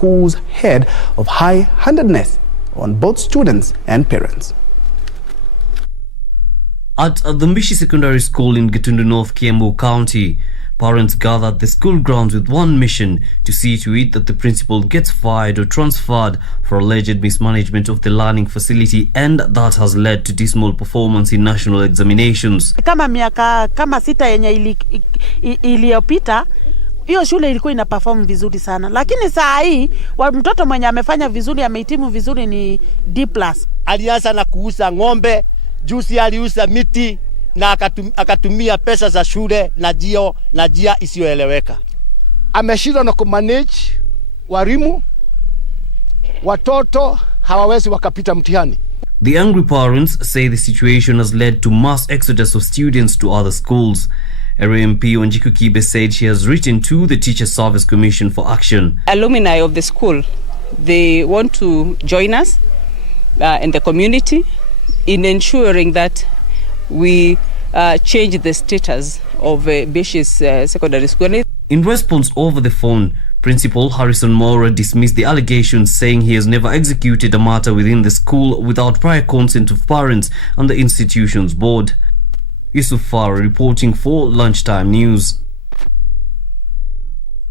school's head of high-handedness on both students and parents. At the Mbishi Secondary School in Gatundu North, Kiambu County, parents gathered the school grounds with one mission: to see to it that the principal gets fired or transferred for alleged mismanagement of the learning facility, and that has led to dismal performance in national examinations. Kama miaka kama sita yenye iliyopita, hiyo shule ilikuwa ina perform vizuri sana, lakini saa hii mtoto mwenye amefanya vizuri, amehitimu vizuri ni D+. Alianza na kuuza ng'ombe, juzi aliuza miti na akatumia pesa za shule na njia isiyoeleweka. Ameshindwa na kumanage walimu, watoto hawawezi wakapita mtihani. The angry parents say the situation has led to mass exodus of students to other schools. RMP Wanjiku Kibe said she has written to the Teacher Service Commission for action. Alumni of the school, they want to join us in the community in ensuring that we change the status of Bishi's secondary school. In response over the phone, Principal Harrison Mora dismissed the allegations, saying he has never executed a matter within the school without prior consent of parents and the institution's board. Yusuf Farah reporting for Lunchtime News.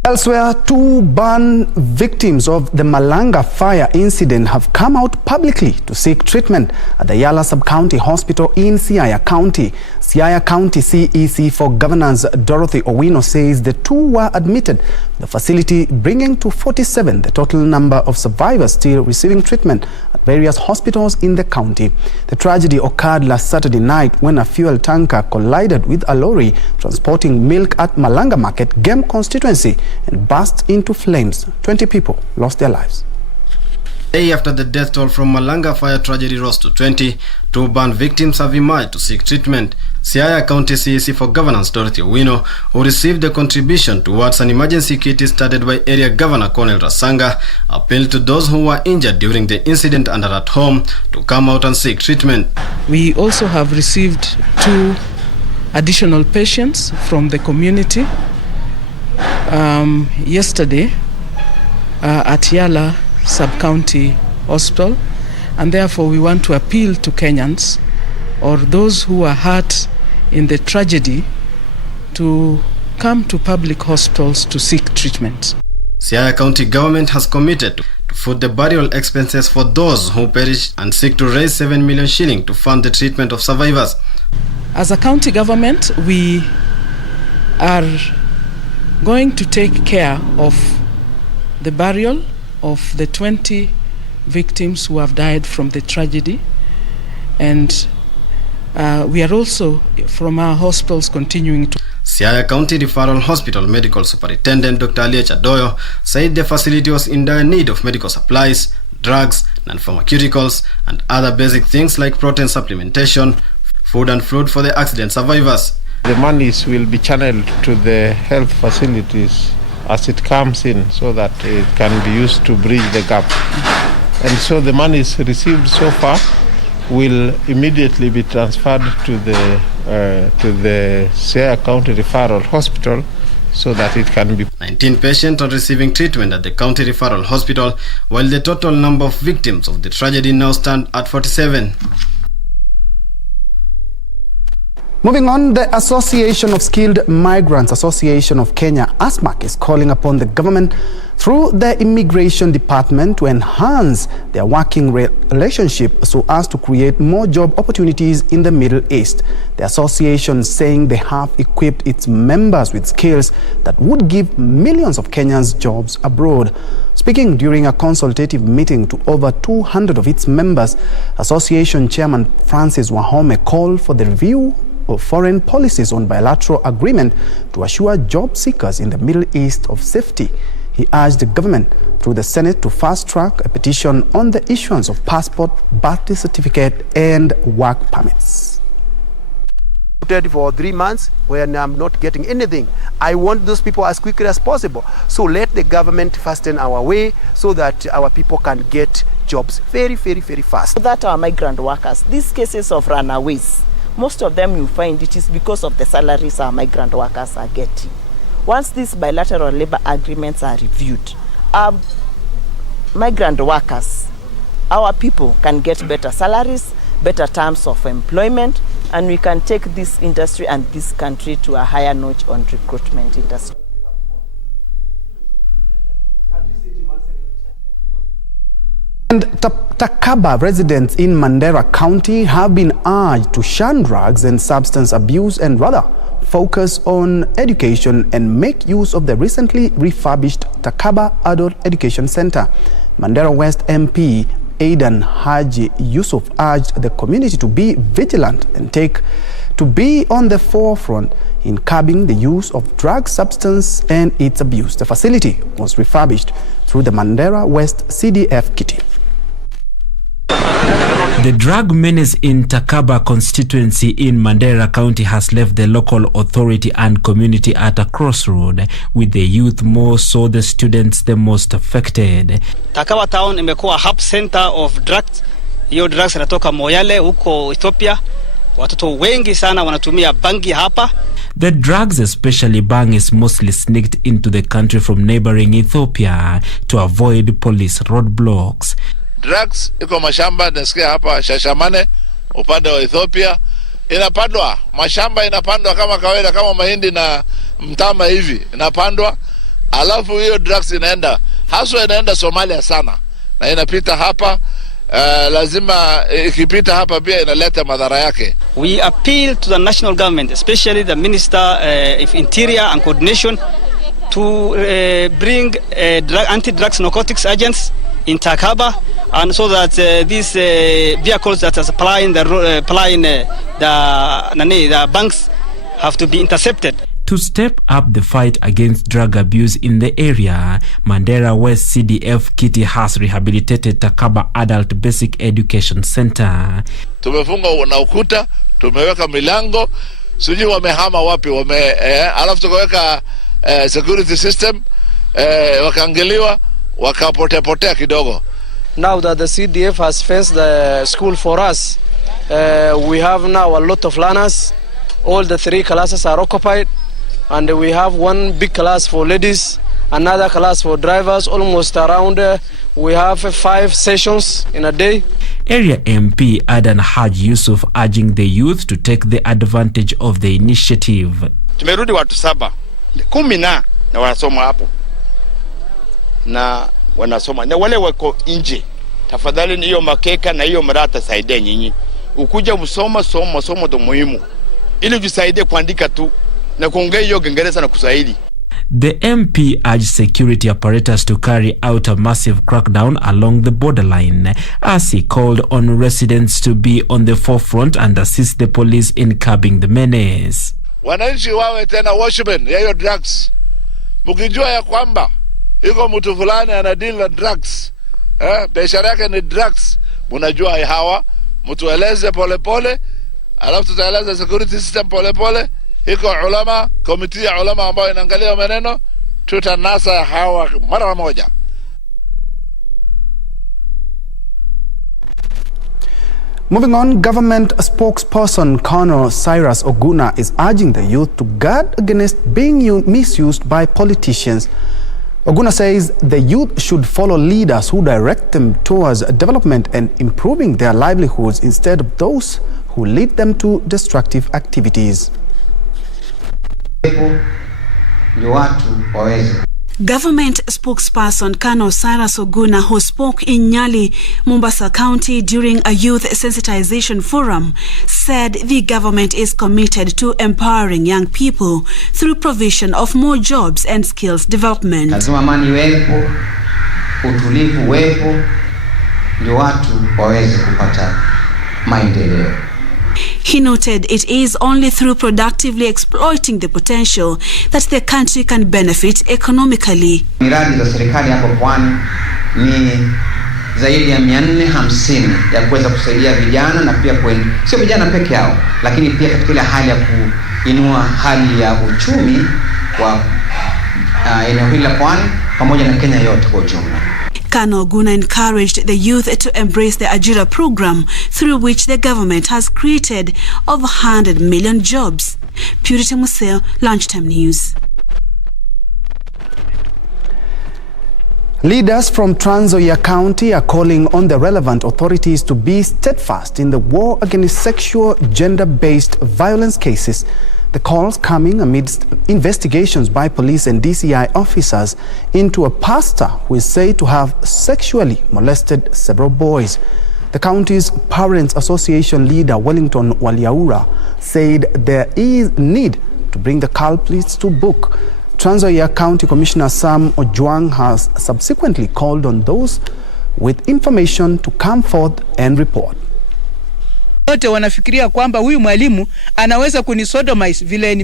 Elsewhere, 2 burn victims of the Malanga fire incident have come out publicly to seek treatment at the Yala Sub-County Hospital in Siaya County. Siaya County CEC for Governance Dorothy Owino says the 2 were admitted to the facility, bringing to 47 the total number of survivors still receiving treatment at various hospitals in the county. The tragedy occurred last Saturday night when a fuel tanker collided with a lorry transporting milk at Malanga Market, Game constituency, and burst into flames. 20 people lost their lives. Day after the death toll from Malanga fire tragedy rose to 20, 2 burn victims have emerged to seek treatment. Siaya County CEC for Governance Dorothy Owino, who received a contribution towards an emergency kit started by Area Governor Colonel Rasanga, appealed to those who were injured during the incident and are at home to come out and seek treatment. We also have received 2 additional patients from the community yesterday at Yala Sub-County Hospital, and therefore we want to appeal to Kenyans or those who are hurt in the tragedy to come to public hospitals to seek treatment. Siaya County government has committed to foot the burial expenses for those who perished and seek to raise 7 million shilling to fund the treatment of survivors. As a county government, we are going to take care of the burial of the 20 victims who have died from the tragedy, and we are also from our hospitals continuing to. Siaya County Referral Hospital Medical Superintendent Dr. Alia Chadoyo said the facility was in dire need of medical supplies, drugs, non-pharmaceuticals, and other basic things like protein supplementation, food and fluid for the accident survivors. The monies will be channeled to the health facilities as it comes in, so that it can be used to bridge the gap. And so the monies received so far will immediately be transferred to the Siaya County Referral Hospital so that it can be. 19 patients are receiving treatment at the County Referral Hospital, while the total number of victims of the tragedy now stand at 47. Moving on, the Association of Skilled Migrants Association of Kenya, ASMAC, is calling upon the government through the Immigration Department to enhance their working relationship so as to create more job opportunities in the Middle East. The association saying they have equipped its members with skills that would give millions of Kenyans jobs abroad. Speaking during a consultative meeting to over 200 of its members, Association Chairman Francis Wahome called for the review of foreign policies on bilateral agreement to assure job seekers in the Middle East of safety. He urged the government through the Senate to fast-track a petition on the issuance of passport, birth certificate, and work permits. For 3 months when I'm not getting anything. I want those people as quickly as possible. So let the government fasten our way so that our people can get jobs very, very, very fast. That our migrant workers, these cases of runaways, most of them you find it is because of the salaries our migrant workers are getting. Once these bilateral labor agreements are reviewed, migrant workers, our people can get better salaries, better terms of employment, and we can take this industry and this country to a higher notch on recruitment industry. And Takaba residents in Mandera County have been urged to shun drugs and substance abuse and rather focus on education and make use of the recently refurbished Takaba Adult Education Center. Mandera West MP Aidan Haji Yusuf urged the community to be vigilant and to be on the forefront in curbing the use of drugs, substance and its abuse. The facility was refurbished through the Mandera West CDF kitty. The drug menace in Takaba constituency in Mandera County has left the local authority and community at a crossroad, with the youth more so the students the most affected. Takaba town imekuwa hub center of drugs. Hiyo drugs inatoka Moyale huko Ethiopia. Watoto wengi sana wanatumia bangi hapa. The drugs, especially bang, is mostly sneaked into the country from neighboring Ethiopia to avoid police roadblocks. Drugs iko mashamba, nasikia hapa Shashamane upande wa Ethiopia inapandwa, mashamba inapandwa kama kawaida, kama mahindi na mtama hivi inapandwa, alafu hiyo drugs inaenda Somalia sana na inapita hapa. Lazima ikipita hapa pia inaleta madhara yake. We appeal to the national government, especially the Minister of Interior and Coordination, to bring anti-drugs narcotics agents in Takaba, and so that these vehicles that are supplying the banks have to be intercepted. To step up the fight against drug abuse in the area, Mandera West CDF kitty has rehabilitated Takaba Adult Basic Education Center. Tumefunga na ukuta, tumeweka milango, sijui wamehama wapi, alafu tukaweka security system, wakaangaliwa, wakapotea kidogo. Now that the CDF has fenced the school for us, we have now a lot of learners. All the 3 classes are occupied, and we have 1 big class for ladies, another class for drivers. Almost around we have 5 sessions in a day. Area MP Adan Haji Yusuf urging the youth to take the advantage of the initiative. Tumerudi watu 7, 10 na wanasoma hapo. Na wanasoma na wale wako nje, tafadhali ni hiyo makeka na hiyo mrata saidia nyinyi. Ukuja usoma somo ndo muhimu, ili ujisaidie kuandika tu na kuongea hiyo Kiingereza na Kiswahili. The MP urged security apparatus to carry out a massive crackdown along the borderline, as he called on residents to be on the forefront and assist the police in curbing the menace. Wananchi wawe tena watchmen ya hiyo drugs. Mkijua ya kwamba iko mtu fulani ana deal na drugs, biashara yake ni drugs, mnajua hawa, mtueleze polepole, alafu tutaeleza security system polepole. Iko ulama, committee ya ulama ambao inaangalia maneno, tutanasa hawa mara moja. Moving on, government spokesperson Colonel Cyrus Oguna is urging the youth to guard against being misused by politicians. Oguna says the youth should follow leaders who direct them towards development and improving their livelihoods instead of those who lead them to destructive activities. Government spokesperson Colonel Cyrus Oguna, who spoke in Nyali, Mombasa County during a youth sensitization forum, said the government is committed to empowering young people through provision of more jobs and skills development. Lazima amani wepo, utulivu wepo, ndio watu waweze kupata maendeleo. He noted it is only through productively exploiting the potential that the country can benefit economically. Miradi za serikali hapo Pwani ni zaidi ya 450 ya kuweza kusaidia vijana na pia sio vijana peke yao, lakini pia katika ile hali ya kuinua hali ya uchumi wa eneo hili la Pwani pamoja na Kenya yote kwa ujumla. Colonel Oguna encouraged the youth to embrace the Ajira program, through which the government has created over 100 million jobs. Purity Museo, Lunchtime News. Leaders from Trans Nzoia County are calling on the relevant authorities to be steadfast in the war against sexual, gender-based violence cases. The calls coming amidst investigations by police and DCI officers into a pastor who is said to have sexually molested several boys. The county's Parents Association leader, Wellington Waliaura, said there is need to bring the culprits to book. Trans Nzoia County Commissioner Sam Ojwang has subsequently called on those with information to come forth and report. Wote wanafikiria kwamba huyu mwalimu anaweza kunisodomize vile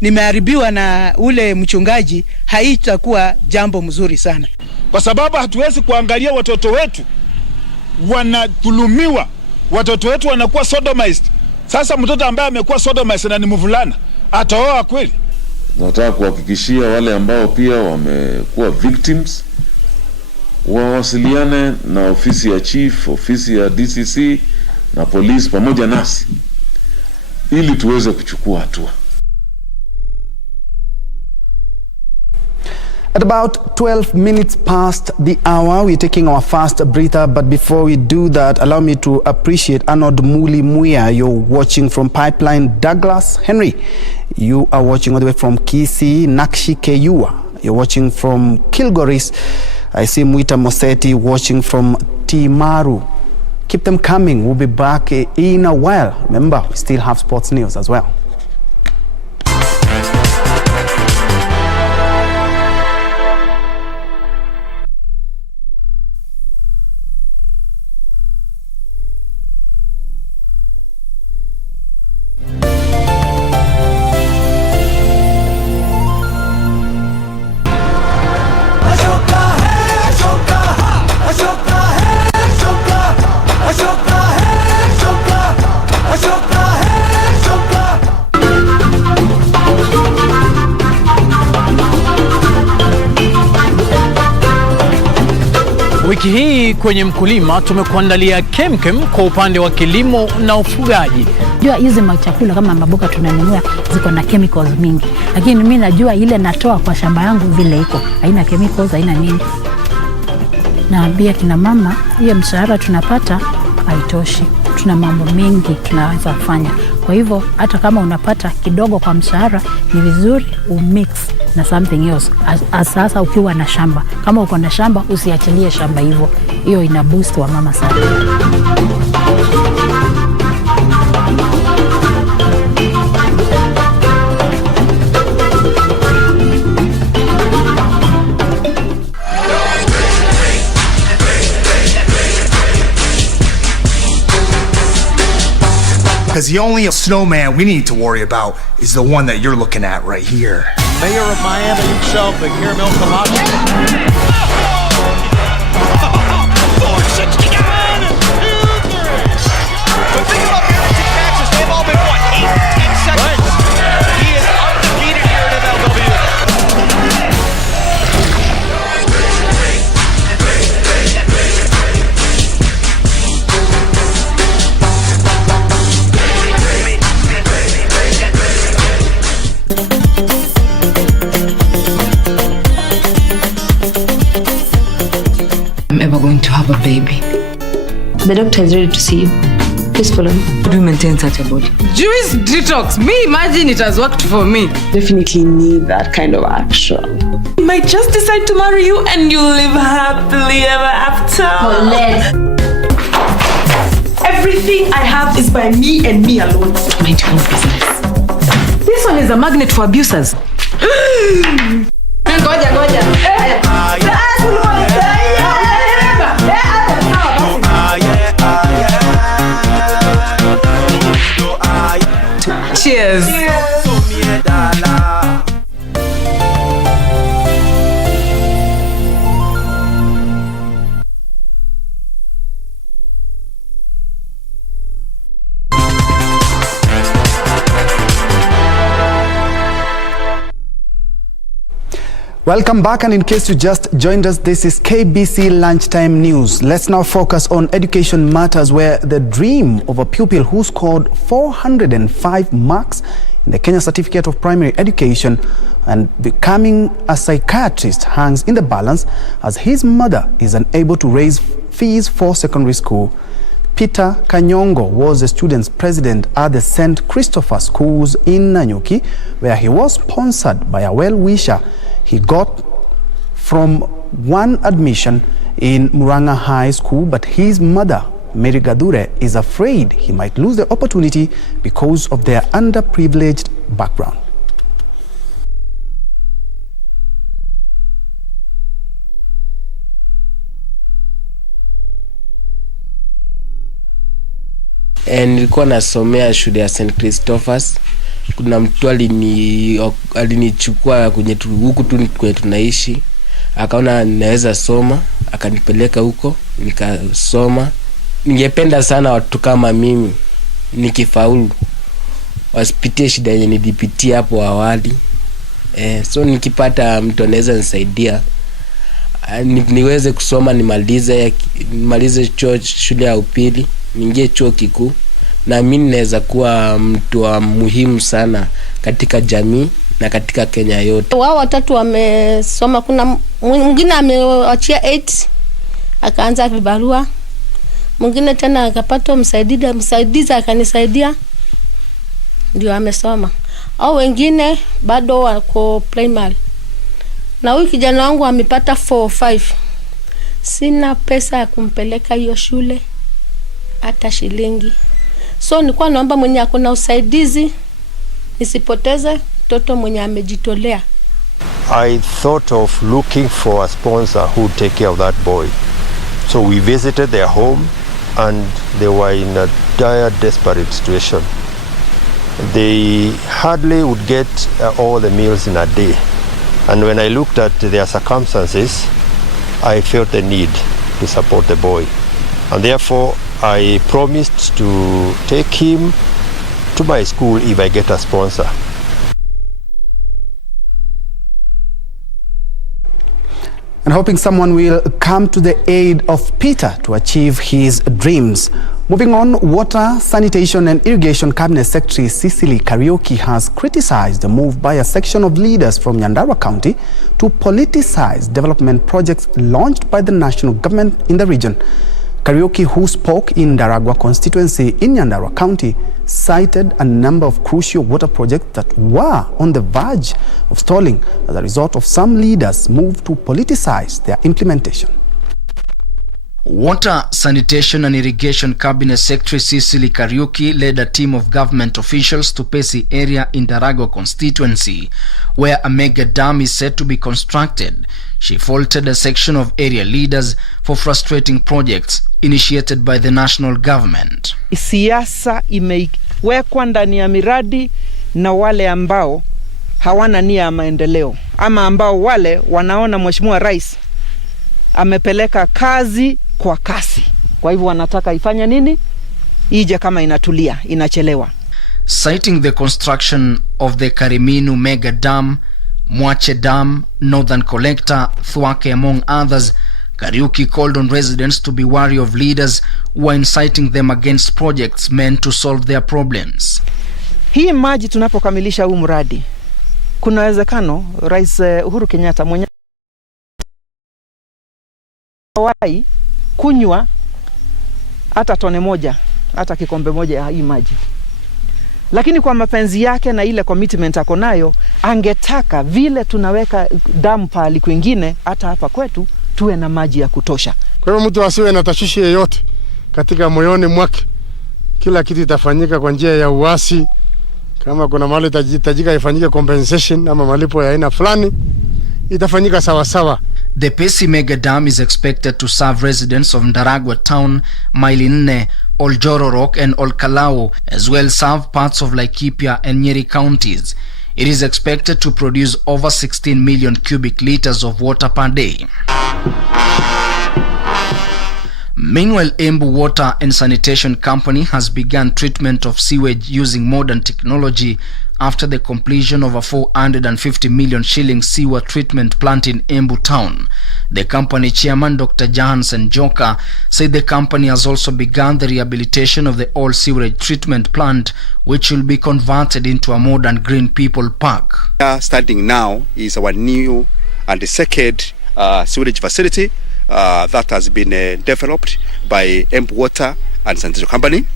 nimeharibiwa na ule mchungaji, haitakuwa jambo mzuri sana. Kwa sababu hatuwezi kuangalia watoto wetu wanadhulumiwa, watoto wetu wanakuwa sodomized. Sasa mtoto ambaye amekuwa sodomized na ni mvulana ataoa kweli? Nataka kuhakikishia wale ambao pia wamekuwa victims wawasiliane na ofisi ya chief, ofisi ya DCC na polisi pamoja nasi ili tuweze kuchukua hatua. At about 12 minutes past the hour, we're taking our first breather. But before we do that, allow me to appreciate Arnold Muli Muya. You're watching from Pipeline. Douglas Henry, you are watching all the way from Kisii. Nakshi Keyua, you're watching from Kilgoris. I see Mwita Moseti watching from Timaru. Keep them coming. We'll be back in a while. Remember, we still have sports news as well. Wiki hii kwenye Mkulima tumekuandalia kemkem kwa upande wa kilimo na ufugaji. Jua hizi machakula kama maboga tunanunua ziko na chemicals mingi. Lakini mimi najua ile natoa kwa shamba yangu vile iko. Haina chemicals, haina nini. Naambia kina mama, hiyo mshahara tunapata haitoshi. Tuna mambo mengi tunaweza kufanya. Kwa hivyo hata kama unapata kidogo kwa mshahara, ni vizuri umix na something else. Sasa ukiwa na shamba, kama uko na shamba usiachilie shamba hivyo. Hiyo ina boost wa mama sana. Because the only snowman we need to worry about is the one that you're looking at right here. Mayor of Miami himself, the Caramel Camacho. But think about penalty catches. They've all been, 8-10 seconds. He is undefeated here at MLW. I'm ever going to have a baby. The doctor is ready to see you. Please follow me. How do you maintain such a body? Juice detox. Me, imagine it has worked for me. Definitely need that kind of action. You might just decide to marry you and you live happily ever after. Everything I have is by me and me alone. Mind your own business. This one is a magnet for abusers. Goja. Cheers. Welcome back, and in case you just joined us, this is KBC Lunchtime News. Let's now focus on education matters, where the dream of a pupil who scored 405 marks in the Kenya Certificate of Primary Education and becoming a psychiatrist hangs in the balance as his mother is unable to raise fees for secondary school. Peter Kanyongo was the student's president at the St. Christopher Schools in Nanyuki, where he was sponsored by a well-wisher he got from one admission in Muranga High School, but his mother, Mary Gadure, is afraid he might lose the opportunity because of their underprivileged background. Nilikuwa nasomea shule ya St. Christopher's. Kuna mtu alinichukua kwenye huku tu kwenye tunaishi. Akaona naweza soma, akanipeleka huko, nikasoma. Ningependa sana watu kama mimi nikifaulu wasipitie shida yenye nilipitia hapo awali. So nikipata mtu anaweza nisaidia niweze kusoma, nimalize shule ya upili, niingie chuo kikuu, na mimi naweza kuwa mtu wa muhimu sana katika jamii na katika Kenya yote. Wao watatu wamesoma, kuna mwingine ameachia 8 akaanza vibarua, mwingine tena akapata msaidizi akanisaidia ndio amesoma, au wengine bado wako primary. Na huyu kijana wangu amepata 4-5. Sina pesa ya kumpeleka hiyo shule hata shilingi. So nilikuwa naomba mwenye akona usaidizi nisipoteze mtoto mwenye amejitolea. I thought of looking for a sponsor who would take care of that boy. So we visited their home and they were in a dire, desperate situation. They hardly would get all the meals in a day. And when I looked at their circumstances, I felt the need to support the boy. And therefore, I promised to take him to my school if I get a sponsor. And hoping someone will come to the aid of Peter to achieve his dreams. Moving on, Water, Sanitation and Irrigation Cabinet Secretary Cecily Kariuki has criticized the move by a section of leaders from Nyandarua County to politicize development projects launched by the national government in the region. Kariuki, who spoke in Daragwa constituency in Nyandarua County, cited a number of crucial water projects that were on the verge of stalling as a result of some leaders' move to politicize their implementation. Water, Sanitation and Irrigation Cabinet Secretary Cecily Kariuki led a team of government officials to Pesi area in Daragwa constituency, where a mega dam is set to be constructed. She faulted a section of area leaders for frustrating projects initiated by the national government. Siasa imewekwa ndani ya miradi na wale ambao hawana nia ya maendeleo, ama ambao wale wanaona Mheshimiwa Rais amepeleka kazi kwa kasi. Kwa hivyo wanataka ifanye nini? Ije kama inatulia, inachelewa. Citing the construction of the Kariminu Mega Dam, Mwache Dam, Northern Collector, Thwake among others, Kariuki called on residents to be wary of leaders who are inciting them against projects meant to solve their problems. Hii maji tunapokamilisha huu mradi, kuna uwezekano Rais Uhuru Kenyatta mwenye wai kunywa hata tone moja, hata kikombe moja ya hii maji. Lakini kwa mapenzi yake na ile commitment ako nayo, angetaka vile tunaweka damu pahali kwingine, hata hapa kwetu tuwe na maji ya kutosha. Kwa hivyo mtu asiwe na tashwishi yoyote katika moyoni mwake. Kila kitu itafanyika kwa njia ya uasi. Kama kuna mahali itajika ifanyike compensation ama malipo ya aina fulani, itafanyika sawa sawa. The Pesi Mega Dam is expected to serve residents of Ndaragwa Town, Mailinne, Oljororok and Olkalao, as well serve parts of Laikipia and Nyeri counties. It is expected to produce over 16 million cubic liters of water per day. Meanwhile, Embu Water and Sanitation Company has begun treatment of sewage using modern technology after the completion of a 450 million shilling sewer treatment plant in Embu town. The company chairman, Dr. Johansen Joka, said the company has also begun the rehabilitation of the old sewerage treatment plant, which will be converted into a modern green people park. Standing now is our new and the second sewerage facility that has been developed by Embu Water and Sanitation Company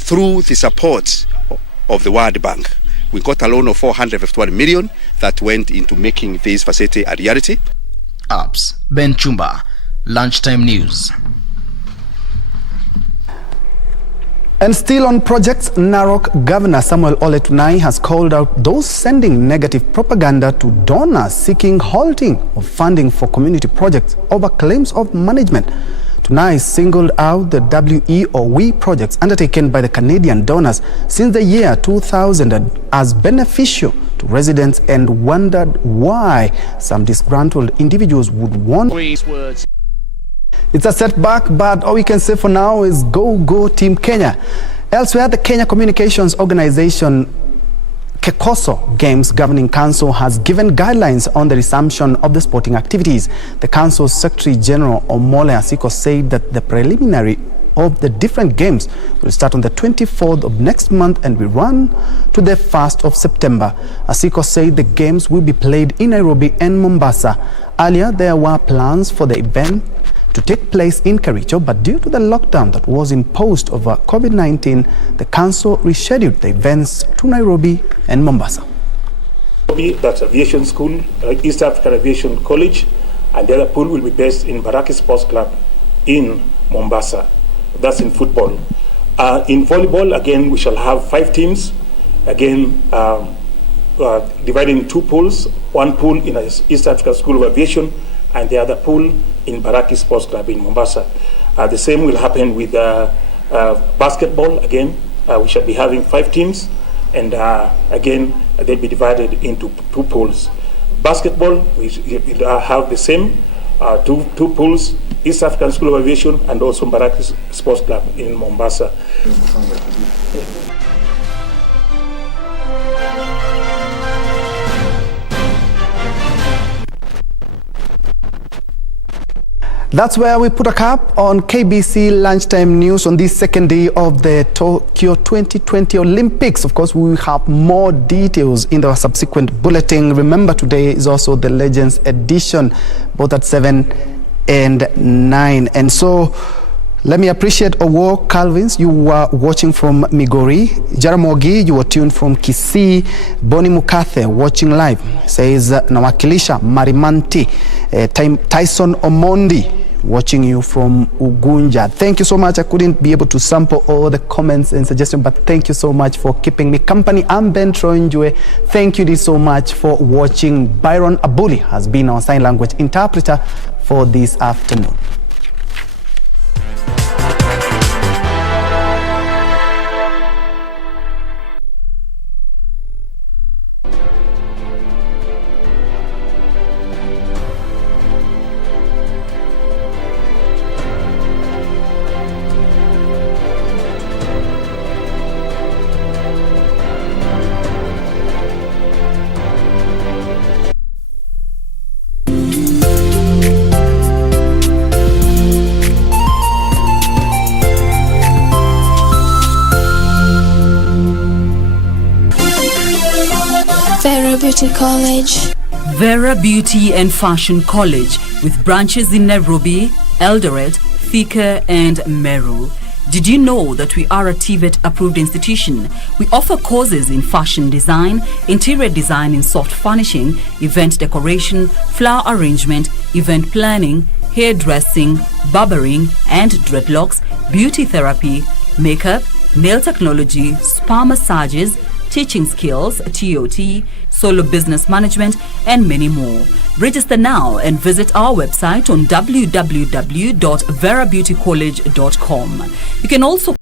through the support of the World Bank. We got a loan of 451 million that went into making this facility a reality. Ben Chumba, Lunchtime News. And still on projects, Narok Governor Samuel Ole Tunai has called out those sending negative propaganda to donors seeking halting of funding for community projects over claims of management. Tunai singled out the WE or WE projects undertaken by the Canadian donors since the year 2000 as beneficial to residents and wondered why some disgruntled individuals would want. It's a setback, but all we can say for now is go Team Kenya. Elsewhere, the Kenya Communications Organization Kekoso Games Governing Council has given guidelines on the resumption of the sporting activities. The council's Secretary General Omole Asiko said that the preliminary of the different games will start on the 24th of next month and will run to the 1st of September. Asiko said the games will be played in Nairobi and Mombasa. Earlier, there were plans for the event to take place in Kericho, but due to the lockdown that was imposed over COVID-19, the council rescheduled the events to Nairobi and Mombasa. That's Aviation School, East African Aviation College, and the other pool will be based in Baraki Sports Club in Mombasa. That's in football. In volleyball, again, we shall have 5 teams, again, divided in 2 pools, one pool in East African School of Aviation, and the other pool in Baraki Sports Club in Mombasa. The same will happen with basketball. Again, we shall be having 5 teams, and again, they'll be divided into 2 pools. Basketball, we have the same, 2 pools, East African School of Aviation and also Baraki Sports Club in Mombasa. That's where we put a cap on KBC Lunchtime News on this second day of the Tokyo 2020 Olympics. Of course, we will have more details in the subsequent bulletin. Remember, today is also the Legends edition, both at 7 and 9. And so, let me appreciate Owo Calvins, you were watching from Migori. Jaramogi, you were tuned from Kisii. Boni Mukathe, watching live, says Nawakilisha Marimanti. Tyson Omondi, watching you from Ugunja. Thank you so much. I couldn't be able to sample all the comments and suggestions, but thank you so much for keeping me company. I'm Ben Troy Njue. Thank you so much for watching. Byron Abuli has been our sign language interpreter for this afternoon. Vera Beauty College. Vera Beauty and Fashion College, with branches in Nairobi, Eldoret, Thika and Meru. Did you know that we are a TVET approved institution? We offer courses in fashion design, interior design in soft furnishing, event decoration, flower arrangement, event planning, hairdressing, barbering and dreadlocks, beauty therapy, makeup, nail technology, spa massages, teaching skills, TOT, solo business management, and many more. Register now and visit our website on www.verabeautycollege.com. You can also